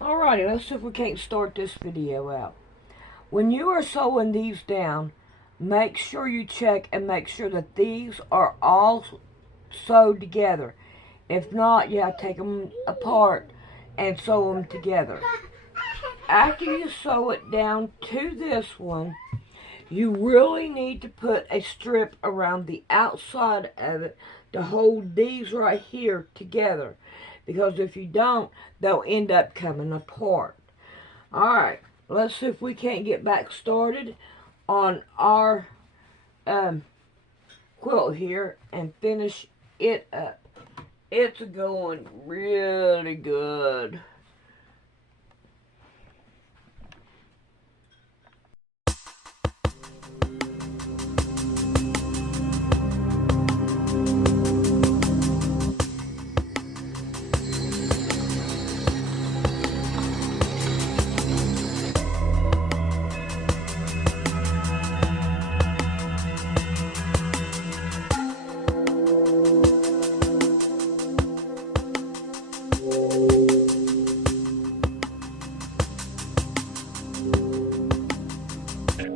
Alrighty, let's see if we can't start this video out. When you are sewing these down, make sure you check and make sure that these are all sewed together. If not, you have to take them apart and sew them together. After you sew it down to this one, you really need to put a strip around the outside of it to hold these right here together. Because if you don't, they'll end up coming apart. Alright, let's see if we can't get back started on our quilt here and finish it up. It's going really good.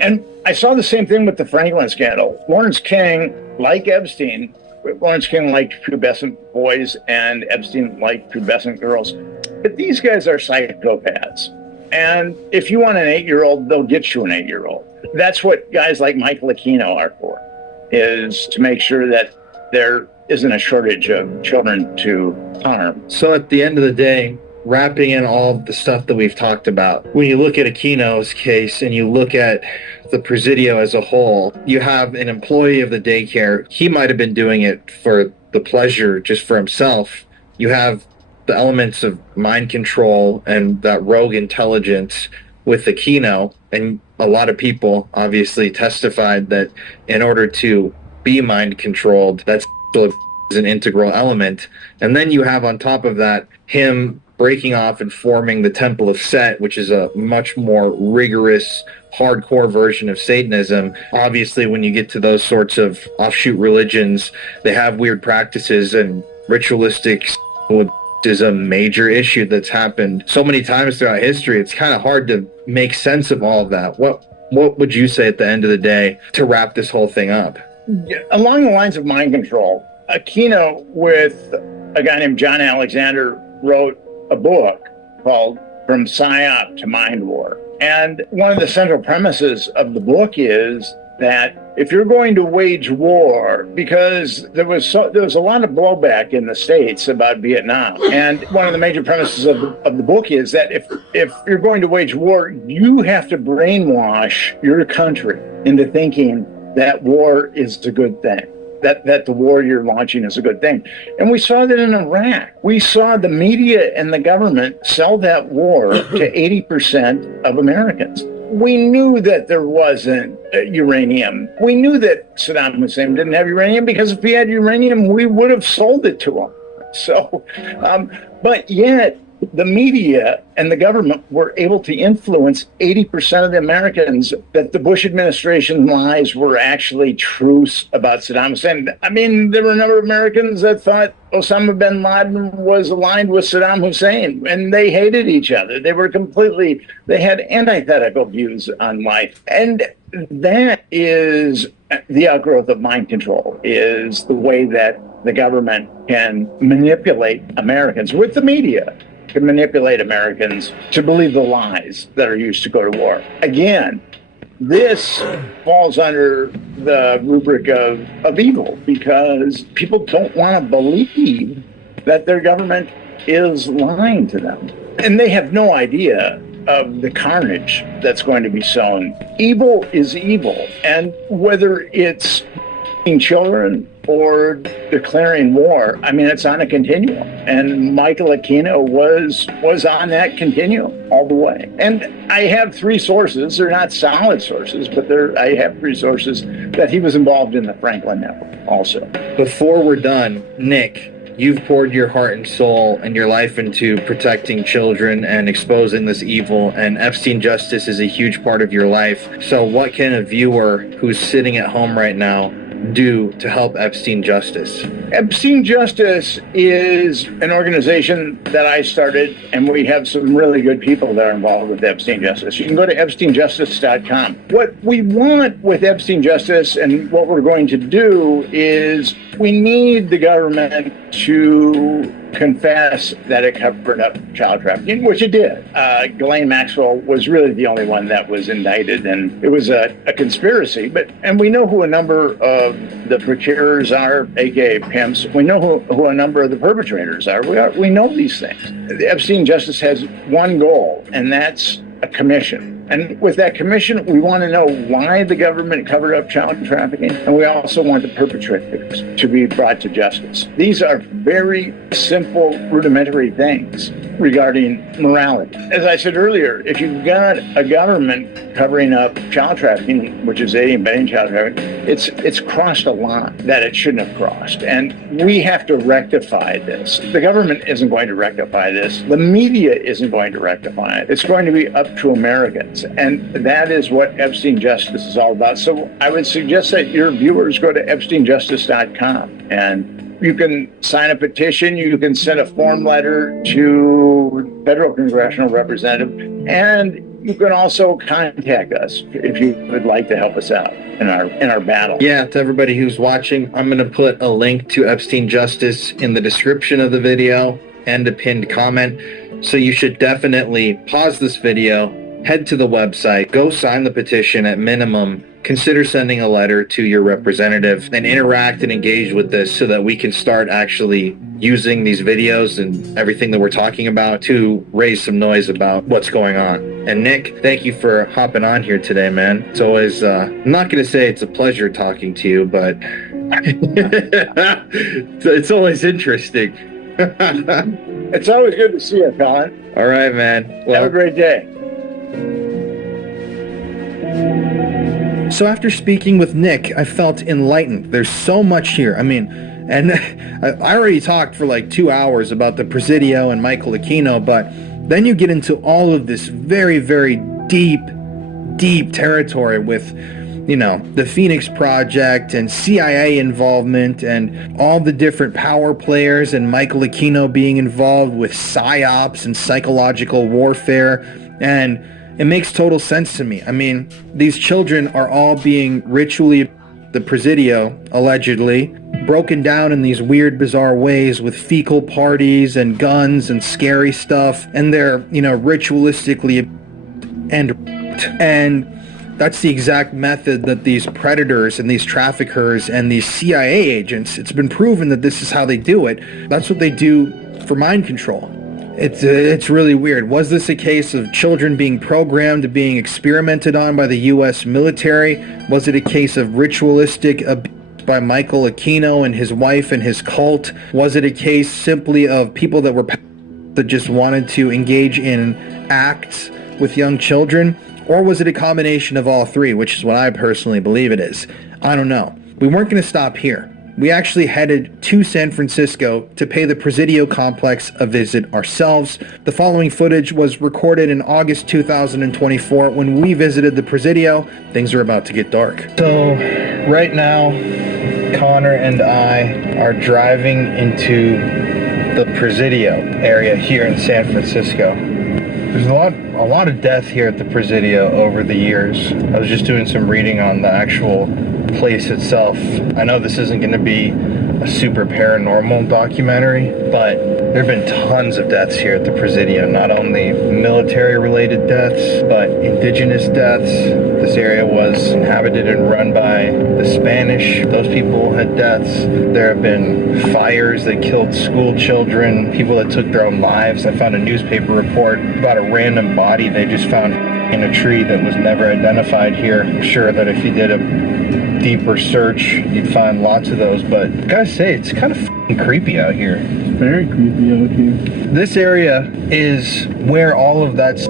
And I saw the same thing with the Franklin scandal. Lawrence King, like Epstein, Lawrence King liked pubescent boys and Epstein liked pubescent girls. But these guys are psychopaths. And if you want an 8-year-old, they'll get you an 8-year-old. That's what guys like Michael Aquino are for, is to make sure that there isn't a shortage of children to harm. So at the end of the day, wrapping in all of the stuff that we've talked about, when you look at Aquino's case and you look at the Presidio as a whole, you have an employee of the daycare. He might have been doing it for the pleasure, just for himself. You have the elements of mind control and that rogue intelligence with Aquino, and a lot of people obviously testified that in order to be mind controlled, that's an integral element. And then you have on top of that him breaking off and forming the Temple of Set, which is a much more rigorous, hardcore version of Satanism. Obviously, when you get to those sorts of offshoot religions, they have weird practices, and ritualistic is a major issue that's happened so many times throughout history. It's kind of hard to make sense of all of that. What would you say at the end of the day to wrap this whole thing up? Yeah, along the lines of mind control, Aquino, with a guy named John Alexander, wrote a book called From PSYOP to Mind War. And one of the central premises of the book is that if you're going to wage war, because there was a lot of blowback in the States about Vietnam, and one of the major premises of the book is that if you're going to wage war, you have to brainwash your country into thinking that war is a good thing. That the war you're launching is a good thing. And we saw that in Iraq. We saw the media and the government sell that war to 80% of Americans. We knew that there wasn't uranium. We knew that Saddam Hussein didn't have uranium, because if he had uranium, we would have sold it to him. So, but yet, the media and the government were able to influence 80% of the Americans that the Bush administration lies were actually truths about Saddam Hussein. I mean, there were a number of Americans that thought Osama bin Laden was aligned with Saddam Hussein, and they hated each other. They had antithetical views on life. And that is the outgrowth of mind control, is the way that the government can manipulate Americans with the media, can manipulate Americans to believe the lies that are used to go to war. Again, this falls under the rubric of evil, because people don't want to believe that their government is lying to them. And they have no idea of the carnage that's going to be sown. Evil is evil. And whether it's children or declaring war, I mean, it's on a continuum. And Michael Aquino was on that continuum all the way. And I have 3 sources. They're not solid sources, but I have 3 sources that he was involved in the Franklin Network also. Before we're done, Nick, you've poured your heart and soul and your life into protecting children and exposing this evil, and Epstein justice is a huge part of your life. So what can a viewer who's sitting at home right now do to help Epstein Justice? Epstein Justice is an organization that I started, and we have some really good people that are involved with Epstein Justice. You can go to EpsteinJustice.com. What we want with Epstein Justice and what we're going to do is we need the government to confess that it covered up child trafficking, which it did. Ghislaine Maxwell was really the only one that was indicted, and it was a conspiracy. And we know who a number of the procurers are, aka pimps. We know who a number of the perpetrators are. We know these things. The Epstein Justice has one goal, and that's a commission. And with that commission, we want to know why the government covered up child trafficking, and we also want the perpetrators to be brought to justice. These are very simple, rudimentary things regarding morality. As I said earlier, if you've got a government covering up child trafficking, which is aiding and abetting child trafficking, it's crossed a line that it shouldn't have crossed. And we have to rectify this. The government isn't going to rectify this. The media isn't going to rectify it. It's going to be up to Americans. And that is what Epstein Justice is all about. So I would suggest that your viewers go to EpsteinJustice.com, and you can sign a petition. You can send a form letter to federal congressional representative, and you can also contact us if you would like to help us out in our battle. Yeah, to everybody who's watching, I'm going to put a link to Epstein Justice in the description of the video and a pinned comment. So you should definitely pause this video, head to the website, go sign the petition at minimum, consider sending a letter to your representative, and interact and engage with this so that we can start actually using these videos and everything that we're talking about to raise some noise about what's going on. And Nick, thank you for hopping on here today, man. It's always, I'm not going to say it's a pleasure talking to you, but it's always interesting. It's always good to see you, Colin. All right, man. Well, have a great day. So after speaking with Nick, I felt enlightened. There's so much here. I mean, and I already talked for like 2 hours about the Presidio and Michael Aquino, but then you get into all of this very, very deep territory with, you know, the Phoenix Project and CIA involvement and all the different power players and Michael Aquino being involved with psyops and psychological warfare. And it makes total sense to me. I mean, these children are all being ritually, the Presidio, allegedly, broken down in these weird, bizarre ways with fecal parties and guns and scary stuff. And they're, you know, ritualistically and that's the exact method that these predators and these traffickers and these CIA agents, it's been proven that this is how they do it. That's what they do for mind control. It's really weird. Was this a case of children being programmed, being experimented on by the U.S. military? Was it a case of ritualistic abuse by Michael Aquino and his wife and his cult? Was it a case simply of people that just wanted to engage in acts with young children? Or was it a combination of all three, which is what I personally believe it is? I don't know. We weren't going to stop here. We actually headed to San Francisco to pay the Presidio complex a visit ourselves. The following footage was recorded in August 2024 when we visited the Presidio. Things are about to get dark. So right now, Connor and I are driving into the Presidio area here in San Francisco. There's a lot of death here at the Presidio over the years. I was just doing some reading on the actual place itself. I know this isn't going to be a super paranormal documentary, but there have been tons of deaths here at the Presidio. Not only military-related deaths, but indigenous deaths. This area was inhabited and run by the Spanish. Those people had deaths. There have been fires that killed school children, people that took their own lives. I found a newspaper report about a random body they just found in a tree that was never identified here. I'm sure that if you did a deeper search, you'd find lots of those, but I gotta say, it's kind of creepy out here. It's very creepy out here. This area is where all of that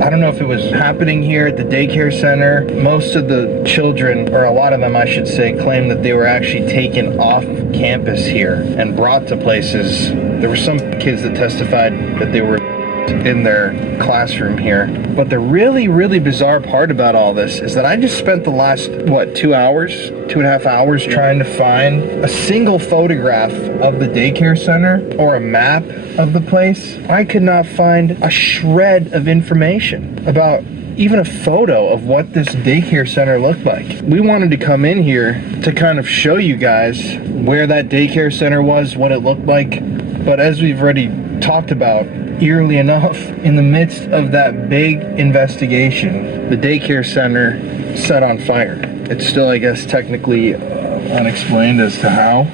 I don't know if it was happening here at the daycare center. Most of the children, or a lot of them I should say, claim that they were actually taken off campus here and brought to places. There were some kids that testified that they were in their classroom here. But the really, really bizarre part about all this is that I just spent the last, 2 hours, 2.5 hours trying to find a single photograph of the daycare center or a map of the place. I could not find a shred of information about even a photo of what this daycare center looked like. We wanted to come in here to kind of show you guys where that daycare center was, what it looked like. But as we've already talked about, eerily enough, in the midst of that big investigation, the daycare center set on fire. It's still, I guess, technically unexplained as to how.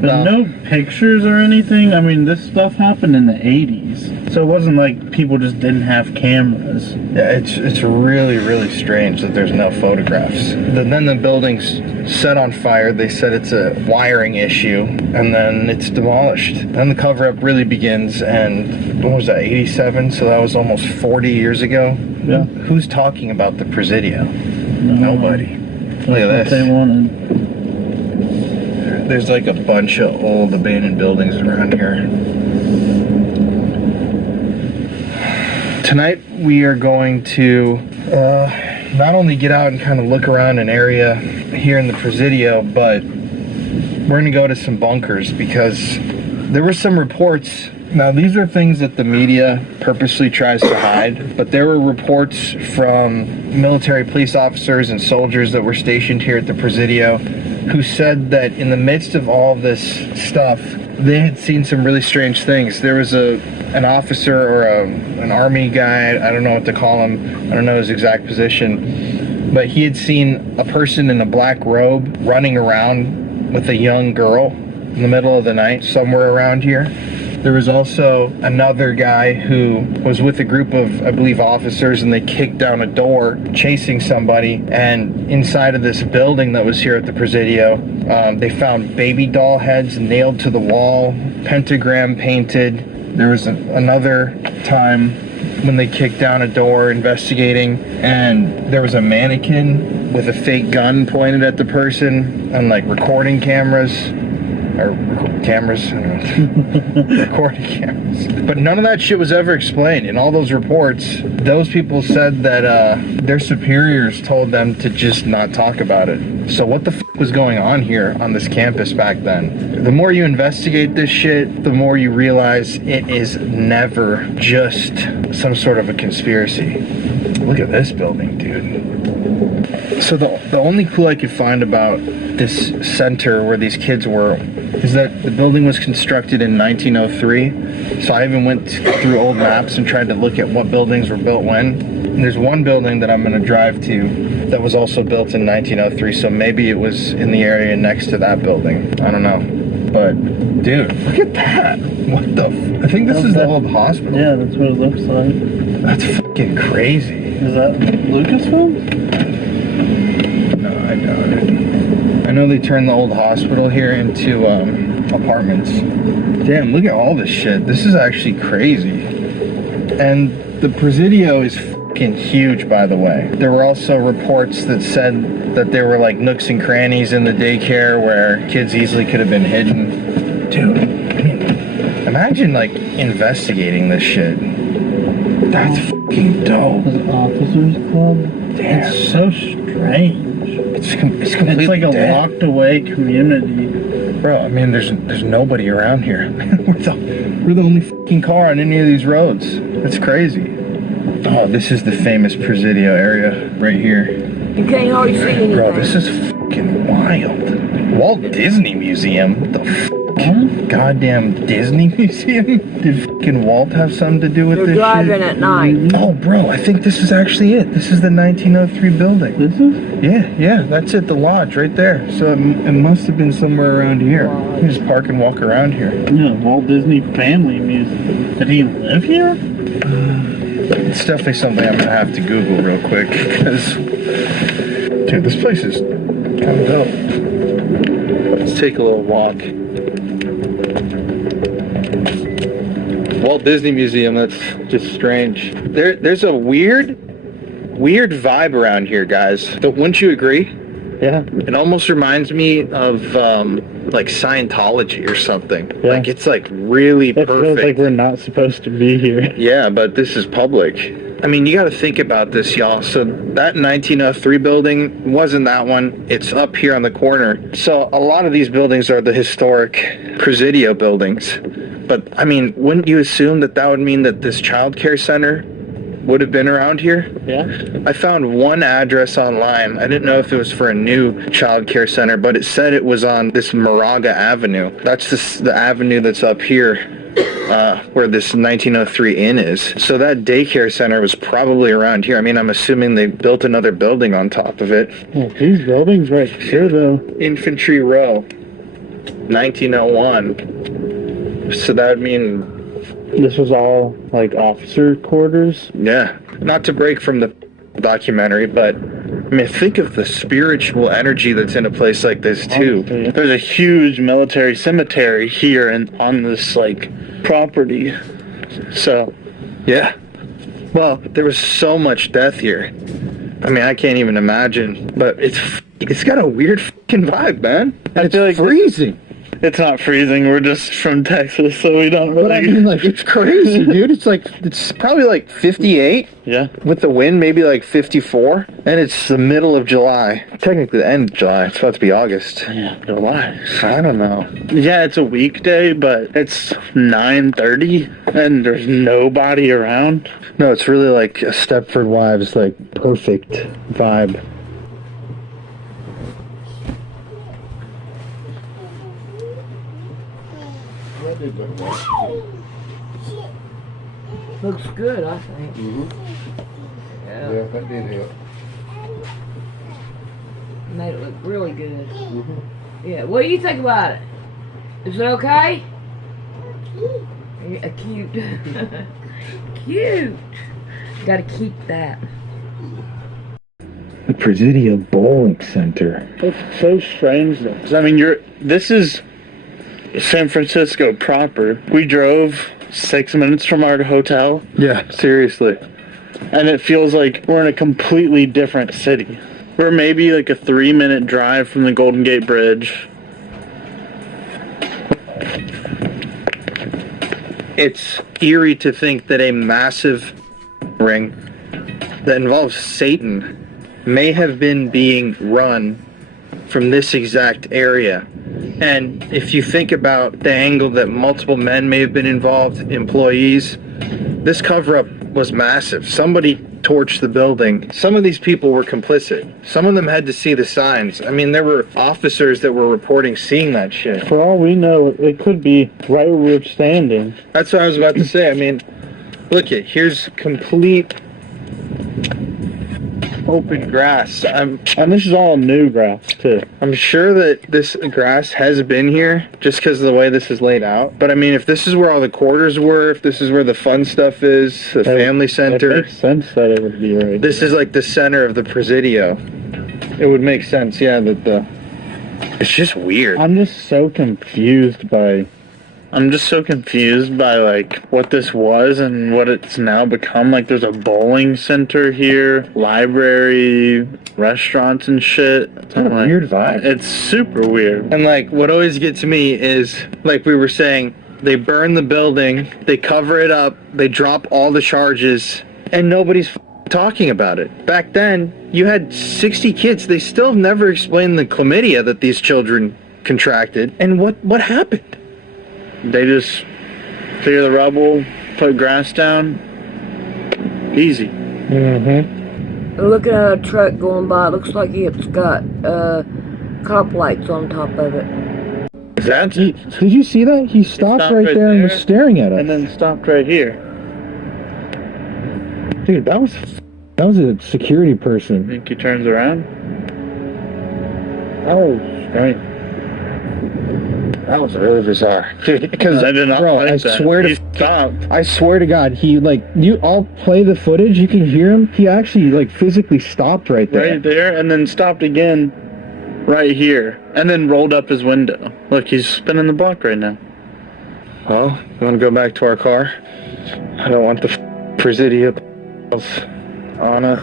But no pictures or anything. I mean, this stuff happened in the 80s, so it wasn't like people just didn't have cameras. Yeah, it's really, really strange that there's no photographs. Then the building's set on fire. They said it's a wiring issue, and then it's demolished. Then the cover-up really begins, and what was that, 87? So that was almost 40 years ago. Yeah. Who's talking about the Presidio? No. Nobody. Look at What this. they wanted. There's like a bunch of old abandoned buildings around here. Tonight we are going to not only get out and kind of look around an area here in the Presidio, but we're going to go to some bunkers because there were some reports. Now these are things that the media purposely tries to hide, but there were reports from military police officers and soldiers that were stationed here at the Presidio who said that in the midst of all this stuff, they had seen some really strange things. There was an officer or an army guy, I don't know what to call him, I don't know his exact position, but he had seen a person in a black robe running around with a young girl in the middle of the night somewhere around here. There was also another guy who was with a group of, I believe, officers, and they kicked down a door chasing somebody. And inside of this building that was here at the Presidio, they found baby doll heads nailed to the wall, pentagram painted. There was another time when they kicked down a door investigating, and there was a mannequin with a fake gun pointed at the person on like recording cameras. Recording cameras. But none of that shit was ever explained. In all those reports, those people said that their superiors told them to just not talk about it. So what the fuck was going on here on this campus back then? The more you investigate this shit, the more you realize it is never just some sort of a conspiracy. Look at this building, dude. So the only clue I could find about this center where these kids were is that the building was constructed in 1903. So I even went through old maps and tried to look at what buildings were built when. And there's one building that I'm going to drive to that was also built in 1903. So maybe it was in the area next to that building. I don't know. But dude, look at that. What the I think this is the old hospital. Yeah, that's what it looks like. That's fucking crazy. Is that Lucasfilm? No, I doubt it. I know they turned the old hospital here into apartments. Damn, look at all this shit. This is actually crazy. And the Presidio is fucking huge, by the way. There were also reports that said that there were like nooks and crannies in the daycare where kids easily could have been hidden. Dude, I mean, imagine like investigating this shit. That's fucking dope. The Officers Club? Damn. It's so strange. It's completely It's like a dead. locked away community. Bro, I mean, there's nobody around here. we're the only fucking car on any of these roads. That's crazy. Oh, this is the famous Presidio area right here. You can't hardly see anything. Bro, this is fucking wild. Walt Disney Museum? What the fuck? Goddamn Disney Museum? Did fucking Walt have something to do with You're this driving shit? at night. Oh, bro, I think this is actually it. This is the 1903 building. This is? Yeah, that's it, the lodge right there. So it must have been somewhere around here. You can just park and walk around here. Yeah, Walt Disney Family Museum. Did he live here? It's definitely something I'm gonna have to Google real quick because, dude, this place is kind of dope. Let's take a little walk. Walt Disney Museum, that's just strange. There's a weird vibe around here, guys. Wouldn't you agree? Yeah. It almost reminds me of like Scientology or something. Yeah. Like it's like really It feels perfect. like we're not supposed to be here. Yeah, but this is public. I mean, you got to think about this, y'all. So that 1903 building wasn't that one. It's up here on the corner. So a lot of these buildings are the historic Presidio buildings. But I mean, wouldn't you assume that that would mean that this child care center would have been around here? Yeah. I found one address online. I didn't know if it was for a new child care center, but it said it was on this Moraga Avenue. That's the avenue that's up here, where this 1903 inn is. So that daycare center was probably around here. I mean, I'm assuming they built another building on top of it. Yeah, these buildings right here, though. Infantry Row, 1901. So that would mean, This was all like officer quarters. yeah, not to break from the documentary, but I mean, think of the spiritual energy that's in a place like this too. Honestly, there's a huge military cemetery here and on this like property. So Yeah. Well, there was so much death here. I mean, I can't even imagine, but it's got a weird fucking vibe, man. I feel like Freezing. it's not freezing. We're just from Texas, so we don't really. But I mean, like, it's crazy, dude. It's probably like 58 yeah. with the wind, maybe like 54, and it's the middle of July. Technically the end of July. It's about to be August. Yeah. July. I don't know. Yeah, it's a weekday, but it's 9:30 and there's nobody around. No, it's really like a Stepford Wives, like, perfect vibe. Looks good, I think. Yeah. Yeah, that did help. Made it look really good. Yeah. What do you think about it? Is it okay? Yeah, cute. Cute. Gotta keep that. The Presidio Bowling Center. It's so strange though. 'Cause, I mean, this is San Francisco proper. We drove 6 minutes from our hotel, Yeah, seriously. and it feels like we're in a completely different city. We're maybe like a 3-minute drive from the Golden Gate Bridge. It's eerie to think that a massive ring that involves Satan may have been being run from this exact area. And if you think about the angle that multiple men may have been involved, employees, this cover-up was massive. Somebody torched the building. Some of these people were complicit. Some of them had to see the signs. I mean, there were officers that were reporting seeing that shit. For all we know, it could be right where we're standing. That's what I was about to say. I mean, look it. Here's complete open grass. And this is all new grass too. I'm sure that this grass has been here just because of the way this is laid out. But I mean, if this is where all the quarters were, if this is where the fun stuff is, the family It center, makes sense that it would be right. this is like the center of the Presidio. It would make sense, yeah, that it's just weird. I'm just so confused by like what this was and what it's now become. Like there's a bowling center here, library, restaurants and shit. It's What a weird vibe. It's super weird. And like what always gets me is, like we were saying, they burn the building, they cover it up, they drop all the charges, and nobody's talking about it. Back then, you had 60 kids. They still never explained the chlamydia that these children contracted. And what happened? They just clear the rubble, put grass down. Easy. Mm-hmm. Looking at a truck going by, it looks like it's got cop lights on top of it. Is that? Did you see that? He stopped stopped right right there and was there. staring at us. And then stopped right here. Dude, that was a security I person. think he turns around. Oh, right. That was really bizarre. Dude, because I did not Bro, like I that. swear to- He stopped. I swear to God, I'll play the footage, you can hear him. He actually, like, physically stopped right there. Right there, and then stopped again right here, and then rolled up his window. Look, he's spinning the block right now. well, you want to go back to our car? I don't want the Presidio on us.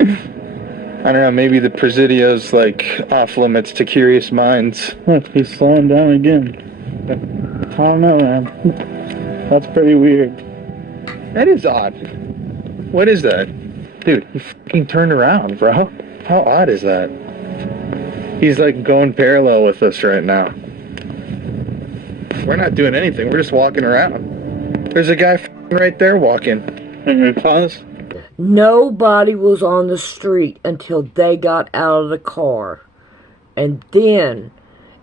I don't know, maybe the Presidio's like off limits to curious minds. Look, he's slowing down again. I don't know, man. That's pretty weird. That is odd. What is that? Dude, he fucking turned around, bro. How odd is that? He's like going parallel with us right now. We're not doing anything. We're just walking around. There's a guy right there walking. Pause. Nobody was on the street until they got out of the car. And then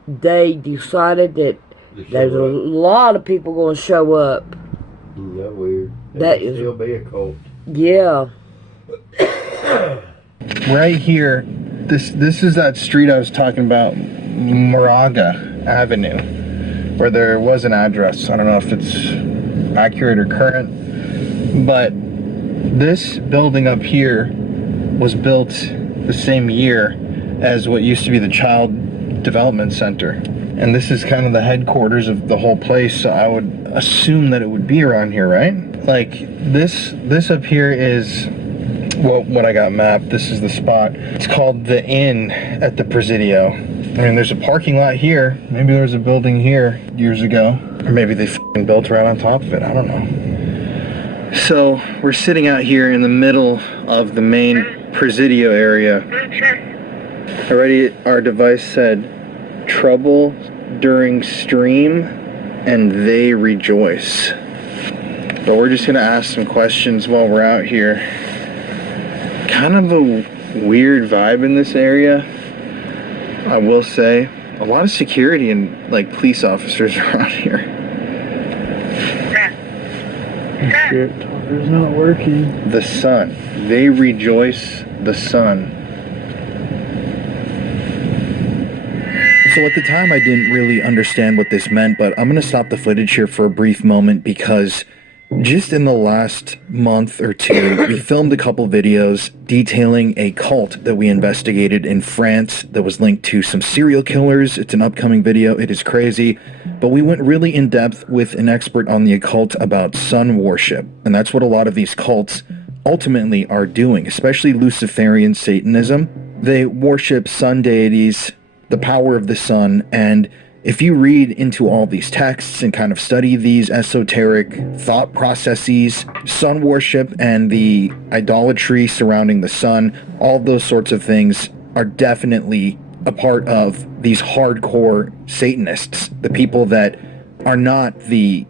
they decided that there's a lot of people going to show up. Isn't that weird? That It'll is- still be a cult. Yeah. Right here, this is that street I was talking about, Moraga Avenue, where there was an address. I don't know if it's accurate or current, but this building up here was built the same year as what used to be the Child Development Center. And this is kind of the headquarters of the whole place, so I would assume that it would be around here, right? Like, this up here is, well, what I got mapped. This is the spot. It's called the Inn at the Presidio. I mean, there's a parking lot here. Maybe there was a building here years ago. Or maybe they f***ing built right on top of it. I don't know. So, we're sitting out here in the middle of the main Presidio area. Already, our device said, trouble during stream, and they rejoice. But we're just gonna ask some questions while we're out here. Kind of a weird vibe in this area, I will say. A lot of security and like police officers around here. Spirit talker's not working. The sun. They rejoice the sun. So at the time, I didn't really understand what this meant, but I'm going to stop the footage here for a brief moment because just in the last month or two, we filmed a couple videos detailing a cult that we investigated in France that was linked to some serial killers. It's an upcoming video. It is crazy. But we went really in depth with an expert on the occult about sun worship. And that's what a lot of these cults ultimately are doing, especially Luciferian Satanism. They worship sun deities, the power of the sun, and if you read into all these texts and kind of study these esoteric thought processes, sun worship and the idolatry surrounding the sun, all those sorts of things are definitely a part of these hardcore Satanists, the people that are not the,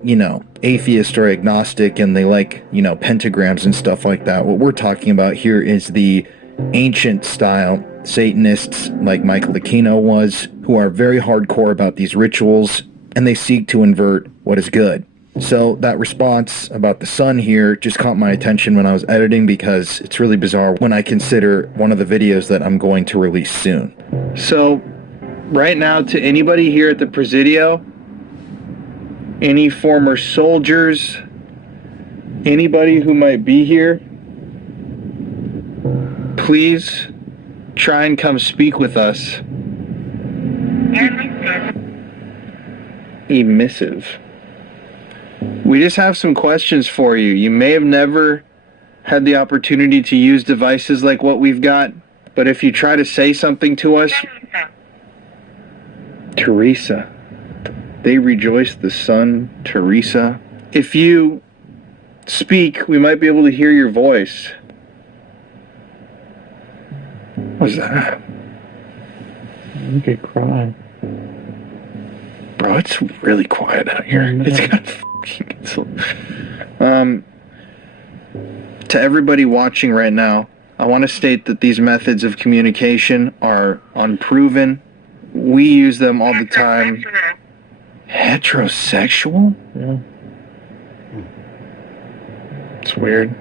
atheist or agnostic and they like, pentagrams and stuff like that. What we're talking about here is the ancient style Satanists like Michael Aquino was, who are very hardcore about these rituals, and they seek to invert what is good. So that response about the sun here just caught my attention when I was editing because it's really bizarre when I consider one of the videos that I'm going to release soon. So, right now, to anybody here at the Presidio, any former soldiers, anybody who might be here, please try and come speak with us. Emissive. We just have some questions for you. You may have never had the opportunity to use devices like what we've got, but if you try to say something to us, Teresa. They rejoice the sun, Teresa. If you speak, we might be able to hear your voice. What's that? You could cry. Bro, it's really quiet out here. It's kind of fucking... To everybody watching right now, I want to state that these methods of communication are unproven. We use them all the time. Heterosexual? Yeah. It's weird.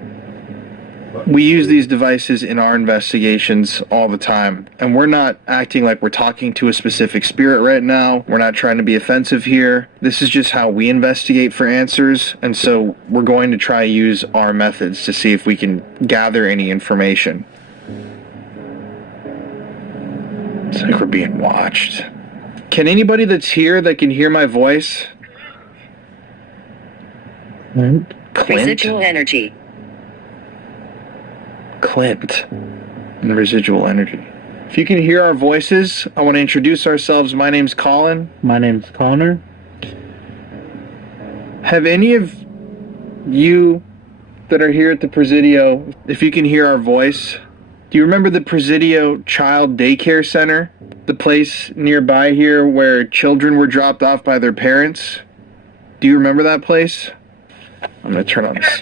We use these devices in our investigations all the time, and we're not acting like we're talking to a specific spirit right now. We're not trying to be offensive here. This is just how we investigate for answers, and so we're going to try to use our methods to see if we can gather any information. It's like we're being watched. Can anybody that's here that can hear my voice? Clint? Clint? Residual energy. Clint. and residual energy. If you can hear our voices, I want to introduce ourselves. My name's Colin. My name's Connor. Have any of you that are here at the Presidio, if you can hear our voice, do you remember the Presidio Child Daycare Center? The place nearby here where children were dropped off by their parents? Do you remember that place? I'm going to turn on this.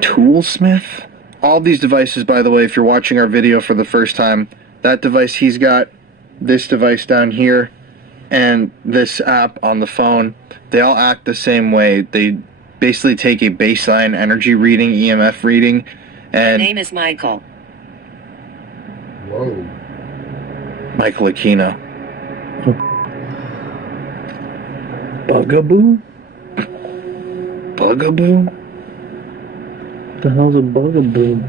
Toolsmith? All these devices, by the way, if you're watching our video for the first time, that device he's got, this device down here, and this app on the phone, they all act the same way. They basically take a baseline energy reading, EMF reading, and... My name is Michael. Whoa. Michael Aquino. Bugaboo? Bugaboo? What the hell's a bugaboo?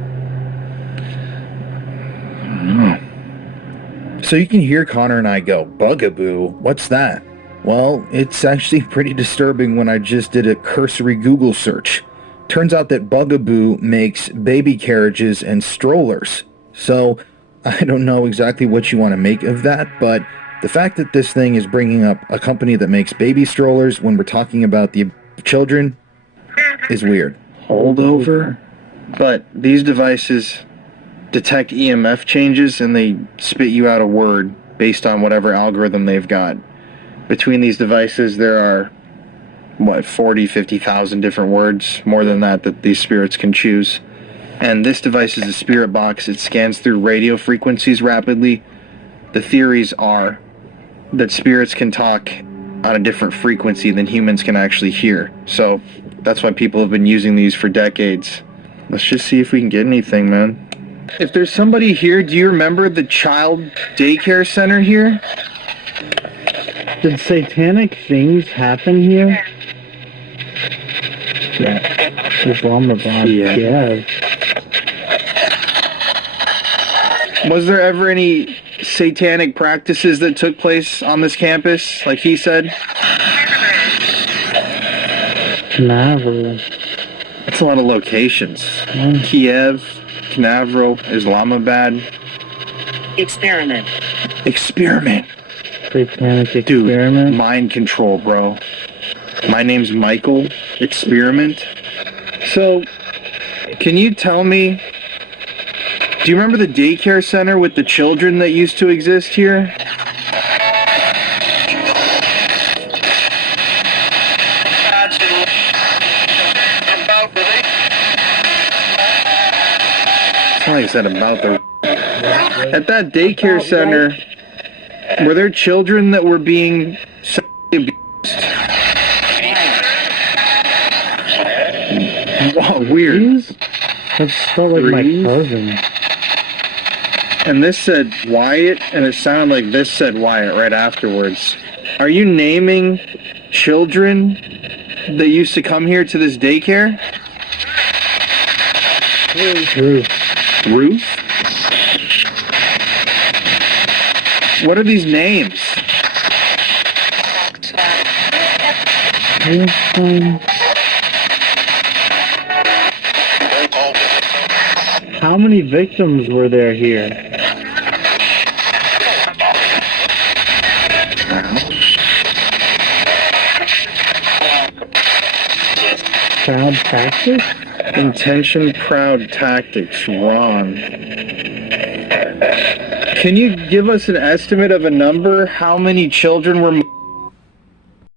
I don't know. So you can hear Connor and I go, bugaboo? What's that? Well, it's actually pretty disturbing when I just did a cursory Google search. Turns out that Bugaboo makes baby carriages and strollers. So I don't know exactly what you want to make of that, but the fact that this thing is bringing up a company that makes baby strollers when we're talking about the children is weird. Holdover? But these devices detect EMF changes and they spit you out a word based on whatever algorithm they've got. Between these devices there are 50,000 different words, more than that these spirits can choose. And this device is a spirit box. It scans through radio frequencies rapidly. The theories are that spirits can talk on a different frequency than humans can actually hear. So that's why people have been using these for decades. Let's just see if we can get anything, man. If there's somebody here, do you remember the child daycare center here? Did satanic things happen here? Yeah. Islamabad, yeah. Was there ever any satanic practices that took place on this campus, like he said? Canaveral. That's a lot of locations. Kiev, Canaveral, Islamabad. Experiment. Experiment. Satanic Dude, experiment. mind control, bro. My name's Michael. Experiment. So, can you tell me, do you remember the daycare center with the children that used to exist here? It's not like I said about the... At that daycare center, were there children that were being sexually abused? Wow, weird. That felt like my cousin. And this said Wyatt, and it sounded like this said Wyatt right afterwards. Are you naming children that used to come here to this daycare? Ruth. Ruth? What are these names? How many victims were there here? Proud tactics? Intention, proud tactics, Ron. Can you give us an estimate of a number? How many children were